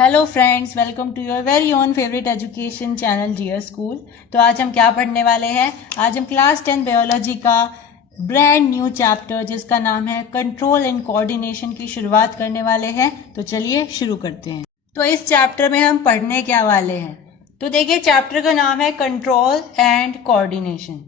Hello friends, welcome to your very own favourite education channel जियर school. तो आज हम क्या पढ़ने वाले हैं? आज हम क्लास 10 बायोलॉजी का ब्रांड न्यू चैप्टर जिसका नाम है कंट्रोल एंड कोऑर्डिनेशन की शुरुआत करने वाले हैं। तो चलिए शुरू करते हैं। तो इस चैप्टर में हम पढ़ने क्या वाले हैं? तो देखिए, चैप्टर का नाम है कंट्रोल एंड कोऑर्डिनेशन।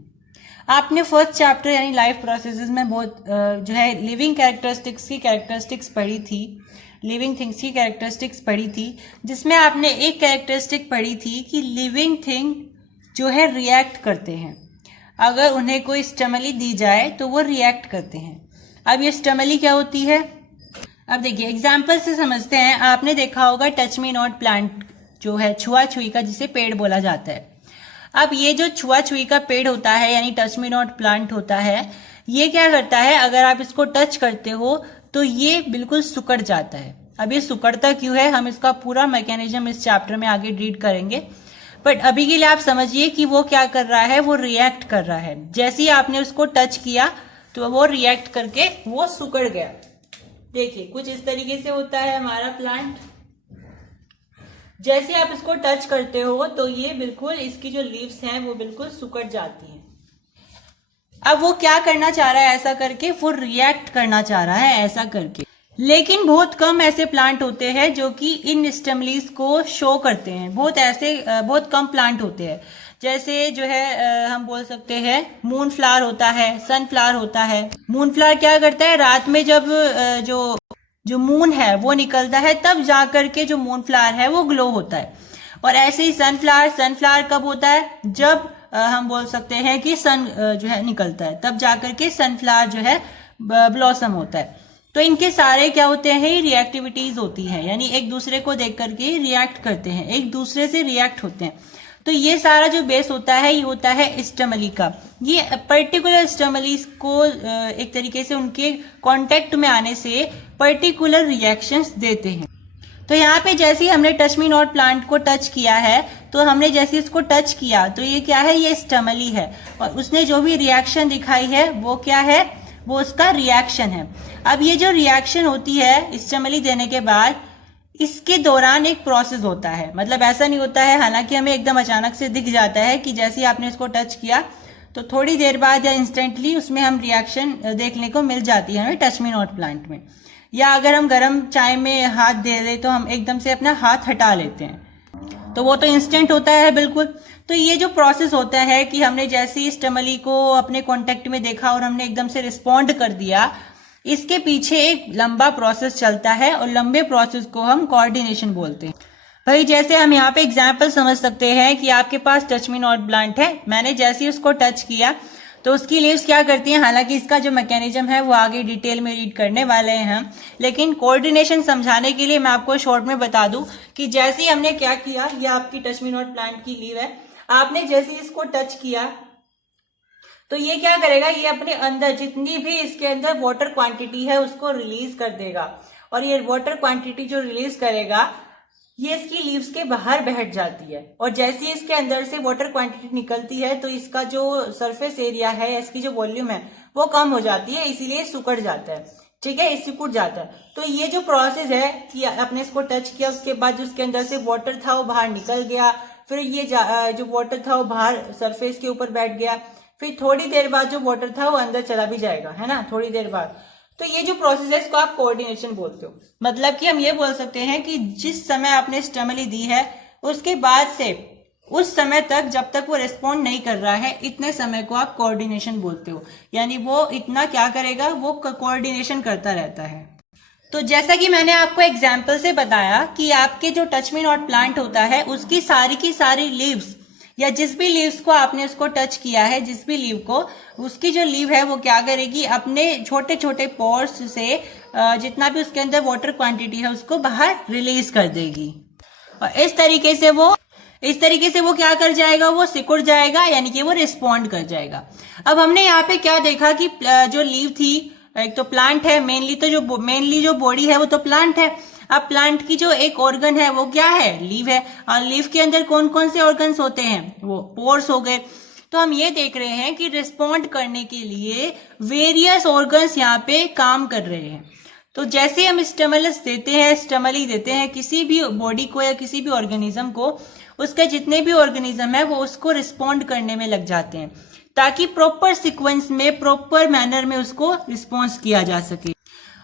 आपने फर्स्ट चैप्टर यानी लाइफ प्रोसेसेस में बहुत जो है लिविंग कैरेक्टरिस्टिक्स पढ़ी थी, लिविंग थिंग्स की कैरेक्टरिस्टिक्स पढ़ी थी, जिसमें आपने एक कैरेक्टरिस्टिक पढ़ी थी कि लिविंग थिंग जो है रिएक्ट करते हैं। अगर उन्हें कोई स्टिमुली दी जाए तो वो रिएक्ट करते हैं। अब ये स्टिमुली क्या होती है? अब देखिए, एग्जाम्पल से समझते हैं। आपने देखा होगा टच मी नॉट प्लांट जो है छुआ-छुई का, जिसे पेड़ बोला जाता है। अब ये जो छुआ-छुई का पेड़ होता है यानी टच मी नॉट प्लांट होता है, ये क्या करता है? अगर आप इसको टच करते हो तो ये बिल्कुल सुकड़ जाता है। अब ये सुकड़ता क्यों है, हम इसका पूरा मैकेनिज्म इस चैप्टर में आगे रीड करेंगे। बट अभी के लिए आप समझिए कि वो क्या कर रहा है, वो रिएक्ट कर रहा है। जैसे ही आपने उसको टच किया तो वो रिएक्ट करके वो सुकड़ गया। देखिए, कुछ इस तरीके से होता है हमारा प्लांट। जैसे आप इसको टच करते हो तो ये बिल्कुल, इसकी जो लीव्स हैं वो बिल्कुल सुकड़ जाती हैं। अब वो क्या करना चाह रहा है? ऐसा करके वो रिएक्ट करना चाह रहा है, ऐसा करके। लेकिन बहुत कम ऐसे प्लांट होते हैं जो कि इन स्टिमुलीज को शो करते हैं। बहुत कम प्लांट होते हैं। जैसे जो है हम बोल सकते हैं मूनफ्लावर होता है, सनफ्लावर होता है। मूनफ्लावर क्या करता है? रात में जब जो मून है वो निकलता है, तब जाकर के जो मूनफ्लावर है वो ग्लो होता है। और ऐसे ही सनफ्लावर कब होता है? जब हम बोल सकते हैं कि सन जो है निकलता है, तब जाकर के सनफ्लावर जो है ब्लॉसम होता है। तो इनके सारे क्या होते हैं? रिएक्टिविटीज होती हैं, यानी एक दूसरे को देख करके रिएक्ट करते हैं, एक दूसरे से रिएक्ट होते हैं। तो ये सारा जो बेस होता है, ये होता है स्टिमुली का। ये पर्टिकुलर स्टिमुलीज को एक तरीके से उनके कांटेक्ट में आने से पर्टिकुलर रिएक्शंस देते हैं। तो यहाँ पे जैसे ही हमने टच मी नॉट प्लांट को टच किया है, तो हमने जैसे इसको टच किया तो ये क्या है? ये स्टिमुली है। और उसने जो भी रिएक्शन दिखाई है वो क्या है? वो उसका रिएक्शन है। अब ये जो रिएक्शन होती है स्टिमुली देने के बाद, इसके दौरान एक प्रोसेस होता है। मतलब ऐसा नहीं होता है, हालांकि हमें एकदम अचानक से दिख जाता है कि जैसे ही आपने इसको टच किया तो थोड़ी देर बाद या इंस्टेंटली उसमें हम रिएक्शन देखने को मिल जाती है हमें टच मी नॉट प्लांट में। या अगर हम गर्म चाय में हाथ दे दे तो हम एकदम से अपना हाथ हटा लेते हैं, तो वो तो इंस्टेंट होता है बिल्कुल। तो ये जो प्रोसेस होता है कि हमने जैसे ही स्टिमुली को अपने कांटेक्ट में देखा और हमने एकदम से रिस्पॉन्ड कर दिया, इसके पीछे एक लंबा प्रोसेस चलता है और लंबे प्रोसेस को हम कोऑर्डिनेशन बोलते हैं। भाई, जैसे हम यहाँ पे एग्जाम्पल समझ सकते हैं कि आपके पास टच मी नॉट प्लांट है। मैंने जैसे ही उसको टच किया तो उसकी लीव्स क्या करती हैं? हालांकि इसका जो मैकेनिज्म है वो आगे डिटेल में रीड करने वाले हैं हम, लेकिन कोऑर्डिनेशन समझाने के लिए मैं आपको शॉर्ट में बता दूं कि जैसे ही हमने क्या किया, ये आपकी टच मी नॉट प्लांट की लीव है। आपने जैसे ही इसको टच किया तो ये क्या करेगा? ये अपने अंदर जितनी भी इसके अंदर वाटर क्वांटिटी है उसको रिलीज कर देगा। और ये वाटर क्वांटिटी जो रिलीज करेगा, ये इसकी लीव्स के बाहर बैठ जाती है। और जैसे ही इसके अंदर से वाटर क्वांटिटी निकलती है तो इसका जो सरफेस एरिया है, इसकी जो वॉल्यूम है वो कम हो जाती है, इसीलिए सुकड़ जाता है। ठीक है, सिकुड़ जाता है। तो ये जो प्रोसेस है कि आपने इसको टच किया, उसके बाद जो उसके अंदर से वाटर था वो बाहर निकल गया, फिर ये जो वाटर था वो बाहर सरफेस के ऊपर बैठ गया, फिर थोड़ी देर बाद जो वाटर था वो अंदर चला भी जाएगा, है ना, थोड़ी देर बाद। तो ये जो प्रोसेस है इसको आप कोऑर्डिनेशन बोलते हो। मतलब कि हम ये बोल सकते हैं कि जिस समय आपने स्टिमुली दी है उसके बाद से उस समय तक, जब तक वो रिस्पॉन्ड नहीं कर रहा है, इतने समय को आप कोऑर्डिनेशन बोलते हो। यानी वो इतना क्या करेगा? वो कोऑर्डिनेशन करता रहता है। तो जैसा कि मैंने आपको एग्जाम्पल से बताया कि आपके जो टच मी नॉट प्लांट होता है उसकी सारी लीव्स, या जिस भी लीव्स को आपने उसको टच किया है, जिस भी लीव को, उसकी जो लीव है वो क्या करेगी? अपने छोटे छोटे पोर्स से जितना भी उसके अंदर वाटर क्वांटिटी है उसको बाहर रिलीज कर देगी। और इस तरीके से वो क्या कर जाएगा? वो सिकुड़ जाएगा, यानी कि वो रिस्पॉन्ड कर जाएगा। अब हमने यहाँ पे क्या देखा कि जो लीव थी, एक तो प्लांट है मेनली जो बॉडी है वो तो प्लांट है। अब प्लांट की जो एक ऑर्गन है वो क्या है? लीव है। और लीव के अंदर कौन कौन से ऑर्गन्स होते हैं? वो पोर्स हो गए। तो हम ये देख रहे हैं कि रिस्पॉन्ड करने के लिए वेरियस ऑर्गन्स यहाँ पे काम कर रहे हैं। तो जैसे हम स्टिमुलस देते हैं, स्टिमुली देते हैं किसी भी बॉडी को या किसी भी ऑर्गेनिज्म को, उसके जितने भी ऑर्गेनिज्म है वो उसको रिस्पॉन्ड करने में लग जाते हैं ताकि प्रॉपर सीक्वेंस में, प्रॉपर मैनर में उसको रिस्पॉन्स किया जा सके।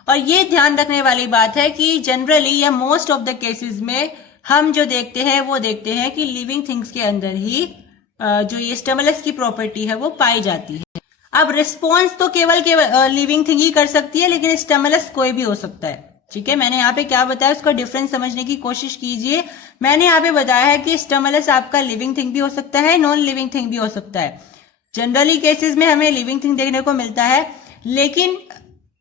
और ये ध्यान रखने वाली बात है कि जनरली या मोस्ट ऑफ द केसेस में हम जो देखते हैं वो देखते हैं कि लिविंग थिंग्स के अंदर ही जो ये स्टिमुलस की प्रॉपर्टी है वो पाई जाती है। अब रिस्पॉन्स तो केवल लिविंग थिंग ही कर सकती है, लेकिन स्टिमुलस कोई भी हो सकता है। ठीक है, मैंने यहाँ पे क्या बताया उसका डिफरेंस समझने की कोशिश कीजिए। मैंने यहाँ पे बताया है कि स्टिमुलस आपका लिविंग थिंग भी हो सकता है, नॉन लिविंग थिंग भी हो सकता है। जनरली केसेस में हमें लिविंग थिंग देखने को मिलता है, लेकिन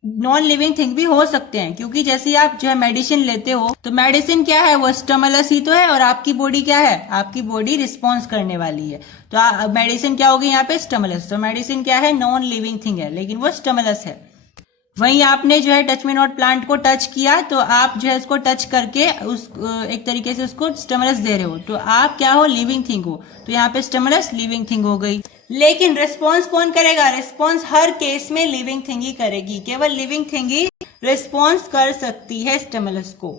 नॉन लिविंग थिंग भी हो सकते हैं, क्योंकि जैसे आप जो है मेडिसिन लेते हो तो मेडिसिन क्या है, वो स्टिमुलस ही तो है, और आपकी बॉडी क्या है, आपकी बॉडी रिस्पॉन्स करने वाली है। तो मेडिसिन क्या होगी यहाँ पे, स्टिमुलस। तो मेडिसिन क्या है, नॉन लिविंग थिंग है, लेकिन वो स्टिमुलस है। वहीं आपने जो है टच मी नॉट प्लांट को टच किया, तो आप जो है उसको टच करके उस एक तरीके से उसको स्टिमुलस दे रहे हो, तो आप क्या हो, लिविंग थिंग हो। तो यहाँ पे स्टिमुलस लिविंग थिंग हो गई। लेकिन रिस्पॉन्स कौन करेगा, रिस्पॉन्स हर केस में लिविंग थिंग ही करेगी, केवल लिविंग थिंग ही रिस्पॉन्स कर सकती है स्टिमुलस को।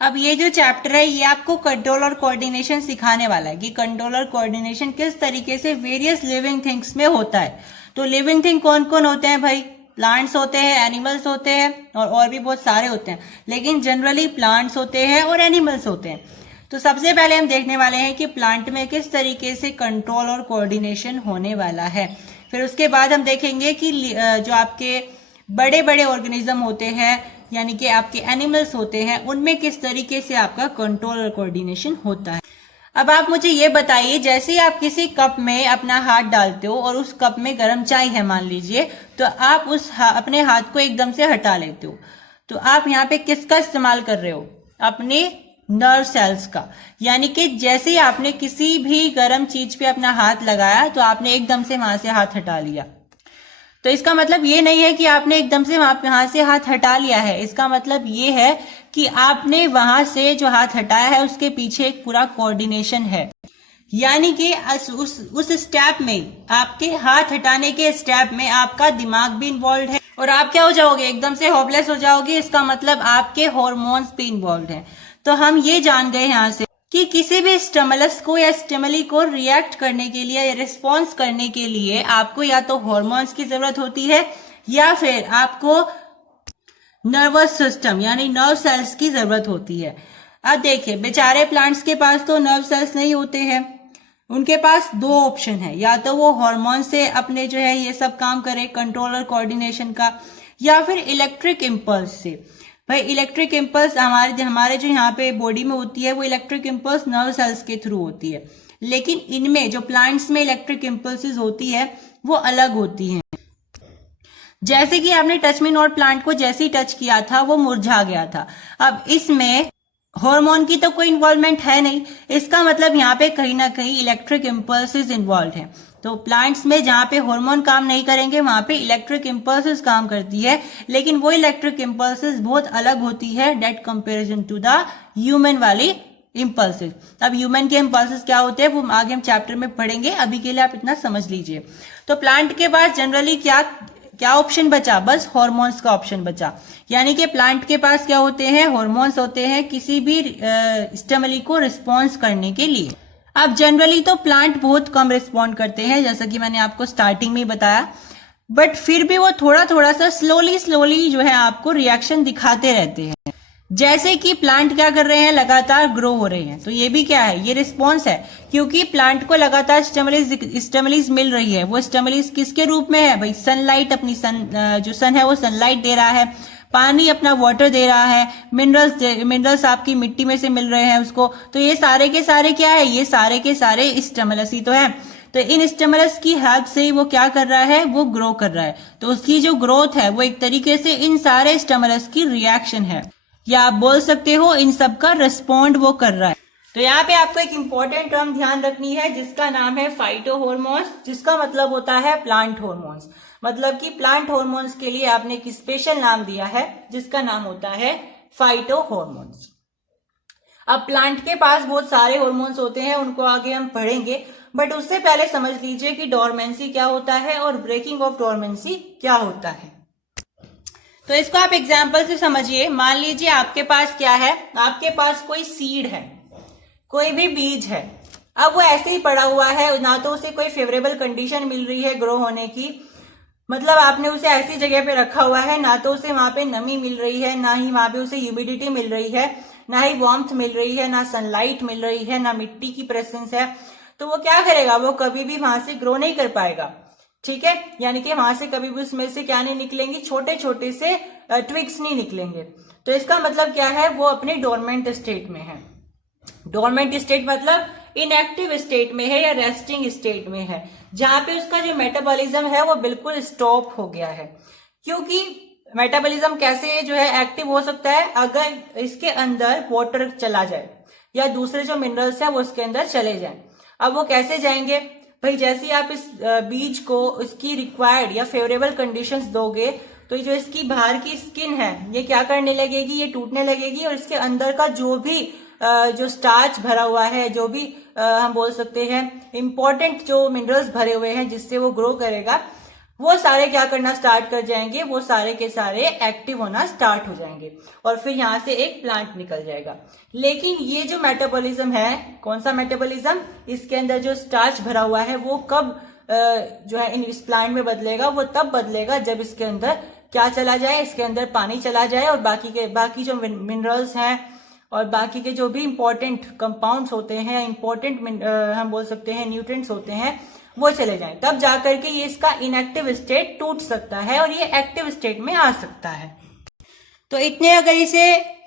अब ये जो चैप्टर है ये आपको कंट्रोल और कोऑर्डिनेशन सिखाने वाला है कि कंट्रोल और कोऑर्डिनेशन किस तरीके से वेरियस लिविंग थिंग्स में होता है। तो लिविंग थिंग कौन कौन होते हैं भाई, प्लांट्स होते हैं, एनिमल्स होते हैं, और भी बहुत सारे होते हैं, लेकिन जनरली प्लांट्स होते हैं और एनिमल्स होते हैं। तो सबसे पहले हम देखने वाले हैं कि प्लांट में किस तरीके से कंट्रोल और कोऑर्डिनेशन होने वाला है। फिर उसके बाद हम देखेंगे कि जो आपके बड़े बड़े ऑर्गेनिज्म होते हैं, यानी कि आपके एनिमल्स होते हैं, उनमें किस तरीके से आपका कंट्रोल और कोऑर्डिनेशन होता है। अब आप मुझे ये बताइए, जैसे ही आप किसी कप में अपना हाथ डालते हो और उस कप में गर्म चाय है मान लीजिए, तो आप अपने हाथ को एकदम से हटा लेते हो, तो आप यहाँ पे किसका इस्तेमाल कर रहे हो, अपने नर्व सेल्स का। यानी कि जैसे ही आपने किसी भी गर्म चीज पे अपना हाथ लगाया तो आपने एकदम से वहां से हाथ हटा लिया। तो इसका मतलब ये नहीं है कि आपने एकदम से वहां से हाथ हटा लिया है, इसका मतलब ये है कि आपने वहां से जो हाथ हटाया है उसके पीछे एक पूरा कोऑर्डिनेशन है। यानी कि उस स्टेप में, आपके हाथ हटाने के स्टेप में आपका दिमाग भी इन्वॉल्व है, और आप क्या हो जाओगे, एकदम से होपलेस हो जाओगे। इसका मतलब आपके हॉर्मोन्स भी इन्वॉल्व हैं। तो हम ये जान गए यहाँ से कि किसी भी स्टिमुलस को या स्टिमुली को रिएक्ट करने के लिए या रिस्पॉन्स करने के लिए आपको या तो हॉर्मोन्स की जरूरत होती है या फिर आपको नर्वस सिस्टम यानी नर्व सेल्स की जरूरत होती है। अब देखिए, बेचारे प्लांट्स के पास तो नर्व सेल्स नहीं होते हैं, उनके पास दो ऑप्शन है, या तो वो हार्मोन से अपने जो है ये सब काम करे, कंट्रोल और कोऑर्डिनेशन का, या फिर इलेक्ट्रिक इम्पल्स से। भाई इलेक्ट्रिक इम्पल्स हमारे जो यहाँ पे बॉडी में होती है वो इलेक्ट्रिक इम्पल्स नर्व सेल्स के थ्रू होती है, लेकिन इनमें जो प्लांट्स में इलेक्ट्रिक इम्पल्सेस होती है वो अलग होती हैं। जैसे कि आपने टच मी नॉट प्लांट को जैसे ही टच किया था वो मुरझा गया था। अब इसमें हार्मोन की तो कोई इन्वॉल्वमेंट है नहीं, इसका मतलब यहाँ पे कहीं ना कहीं इलेक्ट्रिक इम्पल्सेस इन्वॉल्व हैं। तो प्लांट्स में जहां पे हार्मोन काम नहीं करेंगे वहां पे इलेक्ट्रिक इम्पल्सेस काम करती है, लेकिन वो इलेक्ट्रिक इम्पल्सेस बहुत अलग होती है डेट कंपैरिजन टू द ह्यूमन वाली इम्पल्सेस। अब ह्यूमन के इम्पल्सेस क्या होते हैं वो आगे हम चैप्टर में पढ़ेंगे, अभी के लिए आप इतना समझ लीजिए। तो प्लांट के पास जनरली क्या ऑप्शन बचा, बस हॉर्मोन्स का ऑप्शन बचा। यानी कि प्लांट के पास क्या होते हैं, हॉर्मोन्स होते हैं किसी भी स्टिमुली को रिस्पॉन्स करने के लिए। अब जनरली तो प्लांट बहुत कम रिस्पॉन्ड करते हैं, जैसा कि मैंने आपको स्टार्टिंग में ही बताया, बट फिर भी वो थोड़ा थोड़ा सा स्लोली जो है आपको रिएक्शन दिखाते रहते हैं। जैसे कि प्लांट क्या कर रहे हैं, लगातार ग्रो हो रहे हैं, तो ये भी क्या है, ये रिस्पॉन्स है, क्योंकि प्लांट को लगातार स्टिमुलीज मिल रही है। वो स्टिमुलीज किसके रूप में है भाई, सनलाइट, अपनी जो सन है वो सनलाइट दे रहा है, पानी अपना वाटर दे रहा है, मिनरल्स आपकी मिट्टी में से मिल रहे हैं उसको। तो ये सारे के सारे क्या है, ये सारे के सारे स्टिमुलस ही तो है। तो इन स्टिमुलस की हेल्प से ही वो क्या कर रहा है, वो ग्रो कर रहा है। तो उसकी जो ग्रोथ है वो एक तरीके से इन सारे स्टिमुलस की रिएक्शन है, या आप बोल सकते हो इन सब का रिस्पॉन्ड वो कर रहा है। तो यहाँ पे आपको एक इंपॉर्टेंट टर्म ध्यान रखनी है जिसका नाम है फाइटोहॉर्मोन्स, जिसका मतलब होता है प्लांट हॉर्मोन्स। मतलब कि प्लांट हॉर्मोन्स के लिए आपने एक स्पेशल नाम दिया है जिसका नाम होता है फाइटोहॉर्मोन्स। अब प्लांट के पास बहुत सारे हॉर्मोन्स होते हैं, उनको आगे हम पढ़ेंगे, बट उससे पहले समझ लीजिए कि डोरमेंसी क्या होता है और ब्रेकिंग ऑफ डोरमेंसी क्या होता है। तो इसको आप एग्जाम्पल से समझिए। मान लीजिए आपके पास क्या है, आपके पास कोई सीड है, कोई भी बीज है। अब वो ऐसे ही पड़ा हुआ है, ना तो उसे कोई फेवरेबल कंडीशन मिल रही है ग्रो होने की, मतलब आपने उसे ऐसी जगह पे रखा हुआ है, ना तो उसे वहां पे नमी मिल रही है, ना ही वहां पे उसे ह्यूमिडिटी मिल रही है, ना ही वार्मथ मिल रही है, ना सनलाइट मिल रही है, ना मिट्टी की प्रेजेंस है। तो वो क्या करेगा, वो कभी भी वहां से ग्रो नहीं कर पाएगा। ठीक है, यानी कि वहां से कभी भी उसमें से क्या नहीं निकलेंगे, छोटे छोटे से ट्विग्स नहीं निकलेंगे। तो इसका मतलब क्या है, वो अपने डोरमेंट स्टेट में है। डोरमेंट स्टेट मतलब इनएक्टिव स्टेट में है या रेस्टिंग स्टेट में है, जहां पे उसका जो मेटाबॉलिज्म है वो बिल्कुल स्टॉप हो गया है। क्योंकि मेटाबॉलिज्म कैसे जो है एक्टिव हो सकता है, अगर इसके अंदर वाटर चला जाए या दूसरे जो मिनरल्स है वो इसके अंदर चले जाएं। अब वो कैसे जाएंगे भाई, जैसे ही आप इस बीज को इसकी रिक्वायर्ड या फेवरेबल कंडीशंस दोगे, तो जो इसकी बाहर की स्किन है ये क्या करने लगेगी, ये टूटने लगेगी, और इसके अंदर का जो भी जो स्टार्च भरा हुआ है, जो भी हम बोल सकते हैं इंपॉर्टेंट जो मिनरल्स भरे हुए हैं जिससे वो ग्रो करेगा, वो सारे क्या करना स्टार्ट कर जाएंगे, वो सारे के सारे एक्टिव होना स्टार्ट हो जाएंगे और फिर यहां से एक प्लांट निकल जाएगा। लेकिन ये जो मेटाबॉलिज्म है, कौन सा मेटाबॉलिज्म, इसके अंदर जो स्टार्च भरा हुआ है वो कब जो है इस प्लांट में बदलेगा, वो तब बदलेगा जब इसके अंदर क्या चला जाए, इसके अंदर पानी चला जाए और बाकी जो मिनरल्स हैं और बाकी के जो भी इंपॉर्टेंट कंपाउंड्स होते हैं, इंपॉर्टेंट हम बोल सकते हैं न्यूट्रिएंट्स होते हैं, वो चले जाएं। तब जाकर के ये इसका इनएक्टिव स्टेट टूट सकता है और ये एक्टिव स्टेट में आ सकता है। तो इतने अगर इसे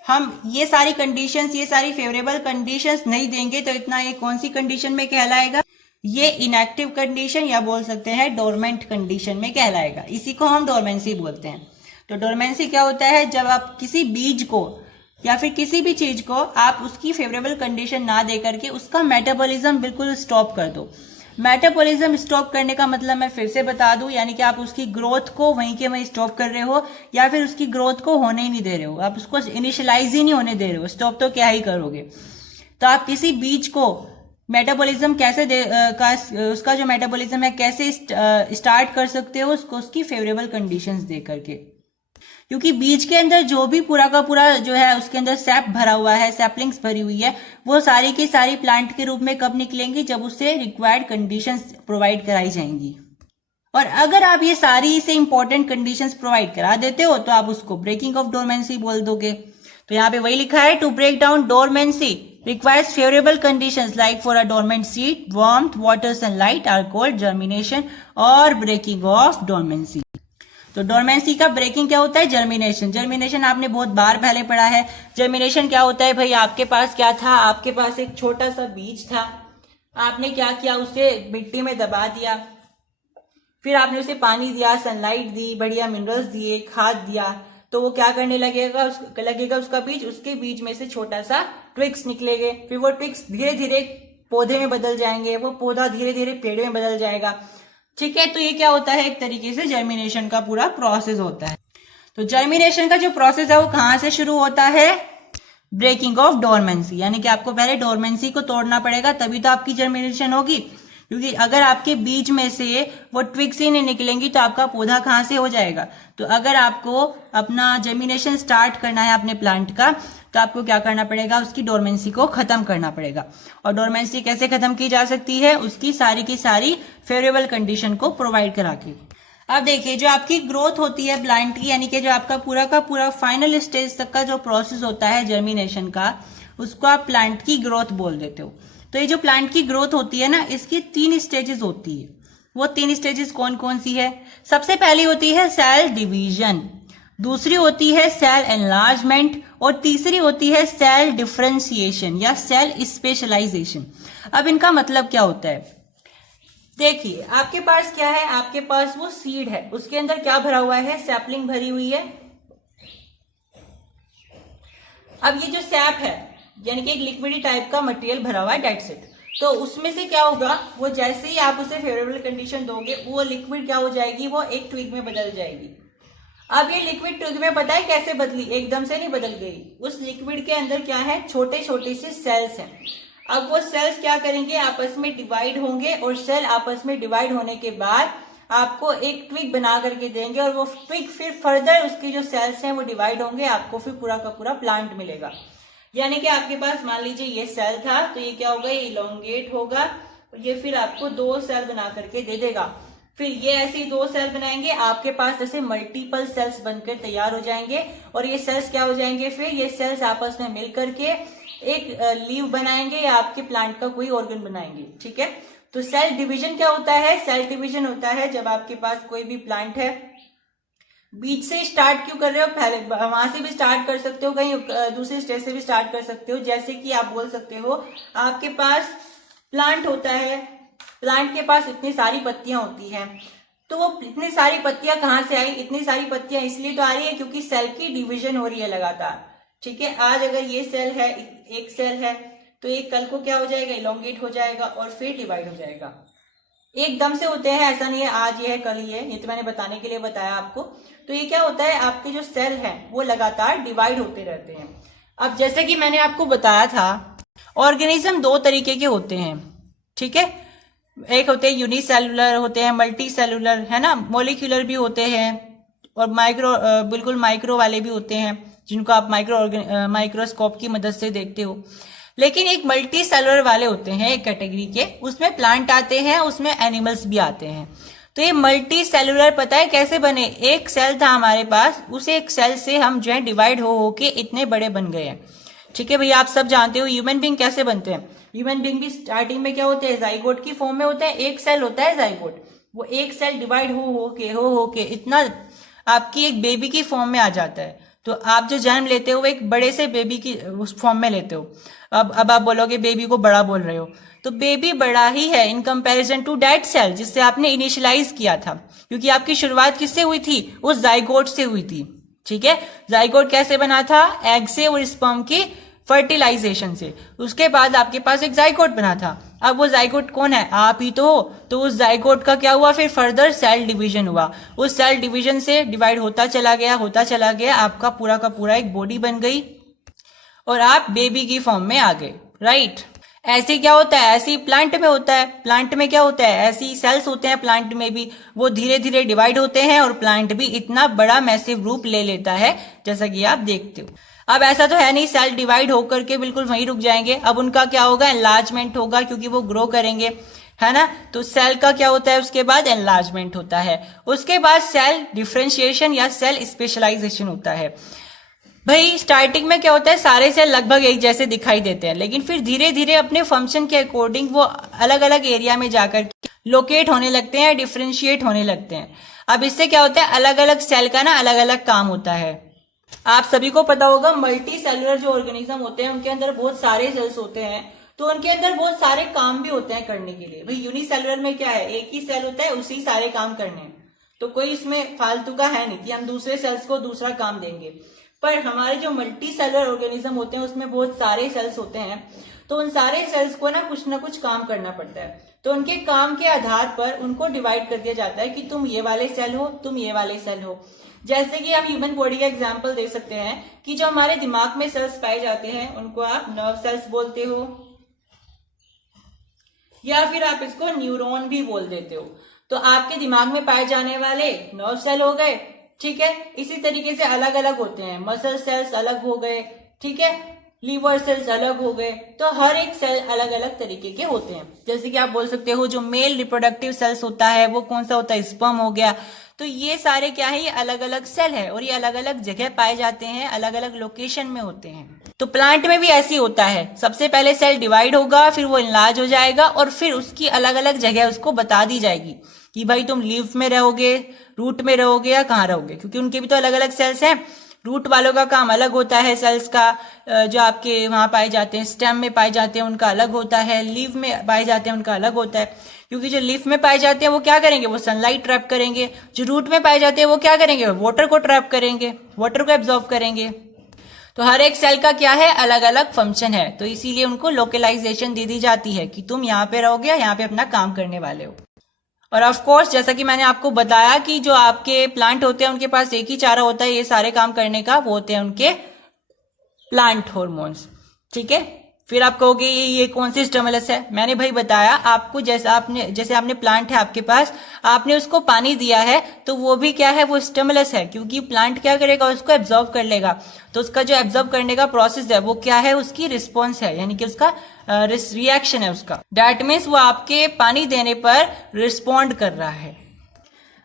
हम ये सारी कंडीशंस, ये सारी फेवरेबल कंडीशंस नहीं देंगे तो इतना ये कौन सी कंडीशन में कहलाएगा, ये इनएक्टिव कंडीशन या बोल सकते हैं डोरमेंट कंडीशन में कहलाएगा। इसी को हम डोरमेंसी बोलते हैं। तो डोरमेंसी क्या होता है, जब आप किसी बीज को या फिर किसी भी चीज को आप उसकी फेवरेबल कंडीशन ना दे करके उसका मेटाबॉलिज्म बिल्कुल स्टॉप कर दो। मेटाबॉलिज्म स्टॉप करने का मतलब मैं फिर से बता दूं, यानी कि आप उसकी ग्रोथ को वहीं के वहीं स्टॉप कर रहे हो या फिर उसकी ग्रोथ को होने ही नहीं दे रहे हो, आप उसको इनिशियलाइज ही नहीं होने दे रहे हो, स्टॉप तो क्या ही करोगे। तो आप किसी बीज को मेटाबॉलिज्म कैसे उसका जो मेटाबॉलिज्म है कैसे स्टार्ट कर सकते हो, उसको उसकी फेवरेबल कंडीशंस दे करके। क्योंकि बीज के अंदर जो भी पूरा का पूरा जो है उसके अंदर सैप भरा हुआ है, सैपलिंग्स भरी हुई है, वो सारी की सारी प्लांट के रूप में कब निकलेंगी, जब उससे रिक्वायर्ड कंडीशंस प्रोवाइड कराई जाएंगी। और अगर आप ये सारी से इंपॉर्टेंट कंडीशंस प्रोवाइड करा देते हो तो आप उसको ब्रेकिंग ऑफ डोरमेंसी बोल दोगे। तो यहाँ पे वही लिखा है, to break down dormancy requires favorable conditions like for a dormant seed, warmth, water, sunlight are called germination or breaking of dormancy। तो डोरमेंसी का ब्रेकिंग क्या होता है, जर्मिनेशन। जर्मिनेशन आपने बहुत बार पहले पढ़ा है। जर्मिनेशन क्या होता है भाई, आपके पास क्या था, आपके पास एक छोटा सा बीज था, आपने क्या किया, उसे मिट्टी में दबा दिया, फिर आपने उसे पानी दिया, सनलाइट दी, बढ़िया मिनरल्स दिए, खाद दिया, तो वो क्या करने लगेगा उसका बीज, उसके बीज में से छोटा सा ट्विग्स निकलेंगे, फिर वो ट्विग्स धीरे धीरे पौधे में बदल जाएंगे, वो पौधा धीरे धीरे पेड़ में बदल जाएगा। ठीक है, तो ये क्या होता है, एक तरीके से जर्मिनेशन का पूरा प्रोसेस होता है। तो जर्मिनेशन का जो प्रोसेस है वो कहां से शुरू होता है, ब्रेकिंग ऑफ डोरमेंसी, यानी कि आपको पहले डोरमेंसी को तोड़ना पड़ेगा तभी तो आपकी जर्मिनेशन होगी। क्योंकि अगर आपके बीज में से वो ट्विग्स ही नहीं निकलेंगी तो आपका पौधा कहां से हो जाएगा। तो अगर आपको अपना जर्मिनेशन स्टार्ट करना है अपने प्लांट का, तो आपको क्या करना पड़ेगा, उसकी डोरमेंसी को खत्म करना पड़ेगा। और डोरमेंसी कैसे खत्म की जा सकती है, उसकी सारी की सारी फेवरेबल कंडीशन को प्रोवाइड करा के। अब देखिए, जो आपकी ग्रोथ होती है प्लांट की, यानी कि जो आपका पूरा का पूरा फाइनल स्टेज तक का जो प्रोसेस होता है जर्मिनेशन का, उसको आप प्लांट की ग्रोथ बोल देते हो। तो ये जो प्लांट की ग्रोथ होती है ना, इसकी 3 स्टेजेस होती है। वो 3 स्टेजेस कौन कौन सी है, सबसे पहली होती है सेल डिवीजन, दूसरी होती है सेल एनलार्जमेंट और तीसरी होती है सेल डिफरेंशिएशन या सेल स्पेशलाइजेशन। अब इनका मतलब क्या होता है, देखिए आपके पास क्या है, आपके पास वो सीड है, उसके अंदर क्या भरा हुआ है, सैपलिंग भरी हुई है। अब ये जो सैप है यानी कि एक लिक्विडी टाइप का मटेरियल भरा हुआ है, डेट्स इट। तो उसमें से क्या होगा, वो जैसे ही आप उसे फेवरेबल कंडीशन दोगे, वो लिक्विड क्या हो जाएगी, वो एक ट्विग में बदल जाएगी। अब ये लिक्विड ट्विग में पता है कैसे बदली, एकदम से नहीं बदल गई। उस लिक्विड के अंदर क्या है, छोटे छोटे से सेल्स हैं। अब वो सेल्स क्या करेंगे, आपस में डिवाइड होंगे और सेल आपस में डिवाइड होने के बाद आपको एक ट्विग बना करके देंगे और वो ट्विग फिर फर्दर उसके जो सेल्स हैं वो डिवाइड होंगे, आपको फिर पूरा का पूरा प्लांट मिलेगा। यानी कि आपके पास मान लीजिए ये सेल था तो ये क्या होगा, ये इलोंगेट होगा और ये फिर आपको 2 सेल बना करके दे देगा। फिर ये ऐसे ही 2 सेल बनाएंगे, आपके पास ऐसे मल्टीपल सेल्स बनकर तैयार हो जाएंगे और ये सेल्स क्या हो जाएंगे, फिर ये सेल्स आपस में मिल करके एक लीव बनाएंगे या आपके प्लांट का कोई ऑर्गन बनाएंगे। ठीक है, तो सेल डिवीजन क्या होता है, सेल डिवीजन होता है जब आपके पास कोई भी प्लांट है, बीज से स्टार्ट क्यों कर रहे हो, पहले वहां से भी स्टार्ट कर सकते हो, कहीं दूसरे स्टेज से भी स्टार्ट कर सकते हो। जैसे कि आप बोल सकते हो आपके पास प्लांट होता है, प्लांट के पास इतनी सारी पत्तियां होती हैं, तो वो इतनी सारी पत्तियां कहाँ से आई, इतनी सारी पत्तियां इसलिए तो आ रही है क्योंकि सेल की डिवीजन हो रही है लगातार। ठीक है, आज अगर ये सेल है, एक सेल है, तो ये कल को क्या हो जाएगा, इलोंगेट हो जाएगा और फिर डिवाइड हो जाएगा। एकदम से होते हैं, ऐसा नहीं है आज ये है कल ये तो मैंने बताने के लिए बताया आपको। तो ये क्या होता है, आपके जो सेल हैं वो लगातार डिवाइड होते रहते हैं। अब जैसे कि मैंने आपको बताया था, ऑर्गेनिज्म 2 तरीके के होते हैं। ठीक है, एक होते हैं यूनिसेलुलर, होते हैं मल्टी सेलुलर, है ना, मोलिक्यूलर भी होते हैं और बिल्कुल माइक्रो वाले भी होते हैं जिनको आप माइक्रोस्कोप की मदद से देखते हो। लेकिन एक मल्टी सेलुलर वाले होते हैं एक कैटेगरी के, उसमें प्लांट आते हैं, उसमें एनिमल्स भी आते हैं। तो ये मल्टी सेलुलर पता है कैसे बने, एक सेल था हमारे पास, उस एक सेल से हम जो है डिवाइड हो के इतने बड़े बन गए हैं। ठीक है भैया, आप सब जानते हो ह्यूमन बीइंग कैसे बनते हैं। ह्यूमन बीइंग भी स्टार्टिंग में क्या होते हैं, जाइगोट की फॉर्म में होता है, एक सेल होता है जाइगोट, वो एक सेल डिवाइड हो के इतना आपकी एक बेबी की फॉर्म में आ जाता है। तो आप जो जन्म लेते हो वो एक बड़े से बेबी की उस फॉर्म में लेते हो। अब आप बोलोगे बेबी को बड़ा बोल रहे हो, तो बेबी बड़ा ही है in comparison to that cell जिससे आपने इनिशियलाइज किया था, क्योंकि आपकी शुरुआत किससे हुई थी, उस जाइगोट से हुई थी। ठीक है, जाइगोट कैसे बना था, एग से और स्पर्म की फर्टिलाइजेशन से, उसके बाद आपके पास एक जाइगोट बना था। अब वो जाइगोट कौन है, आप ही तो हो। तो उस जाइगोट का क्या हुआ, फिर फर्दर सेल डिवीजन हुआ, उस सेल डिवीजन से डिवाइड होता चला गया, आपका पूरा का पूरा एक बॉडी बन गई और आप बेबी की फॉर्म में आ गए। राइट, ऐसे क्या होता है, ऐसे ही प्लांट में होता है। प्लांट में क्या होता है, ऐसे ही सेल्स होते हैं प्लांट में भी, वो धीरे धीरे डिवाइड होते हैं और प्लांट भी इतना बड़ा मैसिव रूप ले लेता है जैसा कि आप देखते हो। अब ऐसा तो है नहीं सेल डिवाइड होकर के बिल्कुल वहीं रुक जाएंगे, अब उनका क्या होगा, एनलार्जमेंट होगा, क्योंकि वो ग्रो करेंगे, है ना। तो सेल का क्या होता है, उसके बाद एनलार्जमेंट होता है, उसके बाद सेल डिफरेंशिएशन या सेल स्पेशलाइजेशन होता है। भाई स्टार्टिंग में क्या होता है, सारे सेल लगभग एक जैसे दिखाई देते हैं, लेकिन फिर धीरे धीरे अपने फंक्शन के अकॉर्डिंग वो अलग अलग एरिया में जाकर लोकेट होने लगते हैं, डिफरेंशिएट होने लगते हैं। अब इससे क्या होता है, अलग अलग सेल का ना अलग अलग काम होता है। आप सभी को पता होगा मल्टी सेलुलर जो ऑर्गेनिज्म होते हैं उनके अंदर बहुत सारे सेल्स होते हैं, तो उनके अंदर बहुत सारे काम भी होते हैं करने के लिए। भाई यूनिसेलुलर में क्या है, एक ही सेल होता है, उसी सारे काम करने हैं, तो कोई इसमें फालतू का है नहीं कि हम दूसरे सेल्स को दूसरा काम देंगे। पर हमारे जो मल्टी सेलुलर ऑर्गेनिज्म होते हैं उसमें बहुत सारे सेल्स होते हैं, तो उन सारे सेल्स को ना कुछ काम करना पड़ता है। तो उनके काम के आधार पर उनको डिवाइड कर दिया जाता है कि तुम ये वाले सेल हो, तुम ये वाले सेल हो। जैसे कि हम ह्यूमन बॉडी का एग्जांपल दे सकते हैं कि जो हमारे दिमाग में सेल्स पाए जाते हैं उनको आप नर्व सेल्स बोलते हो, या फिर आप इसको न्यूरॉन भी बोल देते हो। तो आपके दिमाग में पाए जाने वाले नर्व सेल हो गए, ठीक है। इसी तरीके से अलग अलग होते हैं, मसल सेल्स अलग हो गए, ठीक है, लीवर सेल्स अलग हो गए। तो हर एक सेल अलग अलग तरीके के होते हैं। जैसे कि आप बोल सकते हो जो मेल रिप्रोडक्टिव सेल्स होता है वो कौन सा होता है, स्पर्म हो गया। तो ये सारे क्या है, ये अलग अलग सेल है और ये अलग अलग जगह पाए जाते हैं, अलग अलग लोकेशन में होते हैं। तो प्लांट में भी ऐसे ही होता है, सबसे पहले सेल डिवाइड होगा, फिर वो इनलार्ज हो जाएगा और फिर उसकी अलग अलग जगह उसको बता दी जाएगी कि भाई तुम लीफ में रहोगे, रूट में रहोगे या कहाँ रहोगे, क्योंकि उनके भी तो अलग अलग सेल्स हैं। रूट वालों का काम अलग होता है, सेल्स का जो आपके वहां पाए जाते हैं, स्टेम में पाए जाते हैं उनका अलग होता है, लीफ में पाए जाते हैं उनका अलग होता है। क्योंकि जो लीफ में पाए जाते हैं वो क्या करेंगे, वो सनलाइट ट्रैप करेंगे। जो रूट में पाए जाते हैं वो क्या करेंगे, वाटर को ट्रैप करेंगे, वाटर को एब्जॉर्ब करेंगे। तो हर एक सेल का क्या है, अलग अलग फंक्शन है, तो इसीलिए उनको लोकलाइजेशन दे दी जाती है कि तुम यहाँ पे रहोगे, यहाँ पे अपना काम करने वाले हो। और ऑफ कोर्स जैसा कि मैंने आपको बताया कि जो आपके प्लांट होते हैं उनके पास एक ही चारा होता है ये सारे काम करने का, वो होते हैं उनके प्लांट हार्मोन्स, ठीक है। फिर आप कहोगे ये कौन सी स्टिमुलस है। मैंने भाई बताया आपको, जैसे आपने प्लांट है आपके पास, आपने उसको पानी दिया है तो वो भी क्या है, वो स्टिमुलस है, क्योंकि प्लांट क्या करेगा, उसको एब्जॉर्ब कर लेगा। तो उसका जो एब्जॉर्ब करने का प्रोसेस है वो क्या है, उसकी रिस्पॉन्स है, यानी कि उसका रिएक्शन है उसका। दैट मीन्स वो आपके पानी देने पर रिस्पॉन्ड कर रहा है।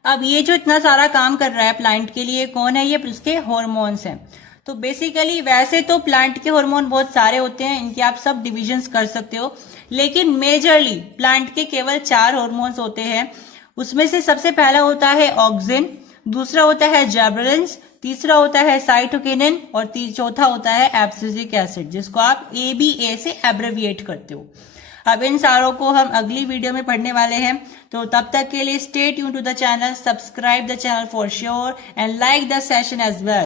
अब ये जो इतना सारा काम कर रहा है प्लांट के लिए कौन है, ये उसके हॉर्मोन्स हैं। तो बेसिकली वैसे तो प्लांट के हार्मोन बहुत सारे होते हैं, इनके आप सब डिविजन्स कर सकते हो, लेकिन मेजरली प्लांट के केवल 4 हार्मोन्स होते हैं। उसमें से सबसे पहला होता है ऑक्सिन, दूसरा होता है जिबरेलिन्स, तीसरा होता है साइटोकिनिन और चौथा होता है एब्सिसिक एसिड, जिसको आप ABA से एब्रेविएट करते हो। अब इन सारों को हम अगली वीडियो में पढ़ने वाले हैं, तो तब तक के लिए stay tune to the channel, subscribe the channel for sure and like the session as well.